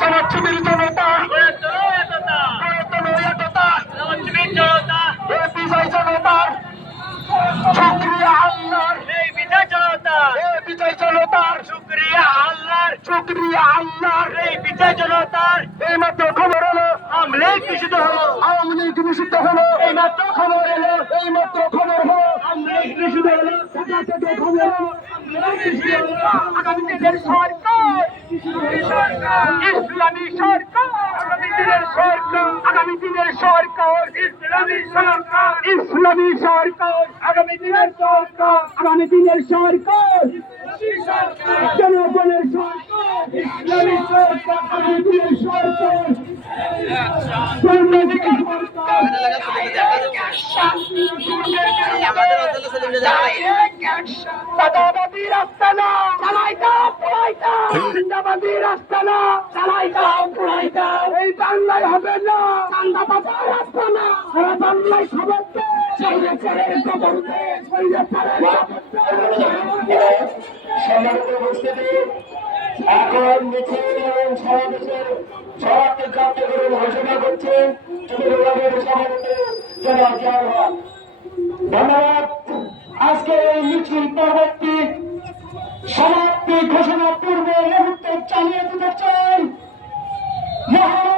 চামাচ্ছিবির জনতা বিজয় জনতার শুক্রিয়া আল্লাহর বিজয় জনতার শুক্রিয়া আল্লাহর বিজয় জনতার এই মাত্র খবর হলো আওয়ামী লীগ নিষিদ্ধ হলো এই মাত্র খবর হলো আওয়ামী লীগ নিষিদ্ধ হলো ঢাকা থেকে খবর হলো আগামী দিনের সরকার ইসলামী সরকার আগামী দিনের সরকার আগামী দিনের সরকার ইসলামী সরকার আগামী দিনের সরকার জনগণের সরকার ইসলামী সরকার আগামী দিনের সরকার চাঁদাবাদী রাস্তা না চাঁদাবাদী রাস্তা না এই বাংলায় হবে না চাঁদাবাজার রাস্তা না সারা বাংলায় খবর সম্মানিত উপস্থিতি এখন মিছিল এবং সমাবেশের সমাপ্তি কার্যক্রম ঘোষণা করছে ধন্যবাদ। আজকে এই মিছিল পরবর্তী সমাপ্তি ঘোষণা পূর্ব মুহূর্তে চালিয়ে দিতে চাই মহান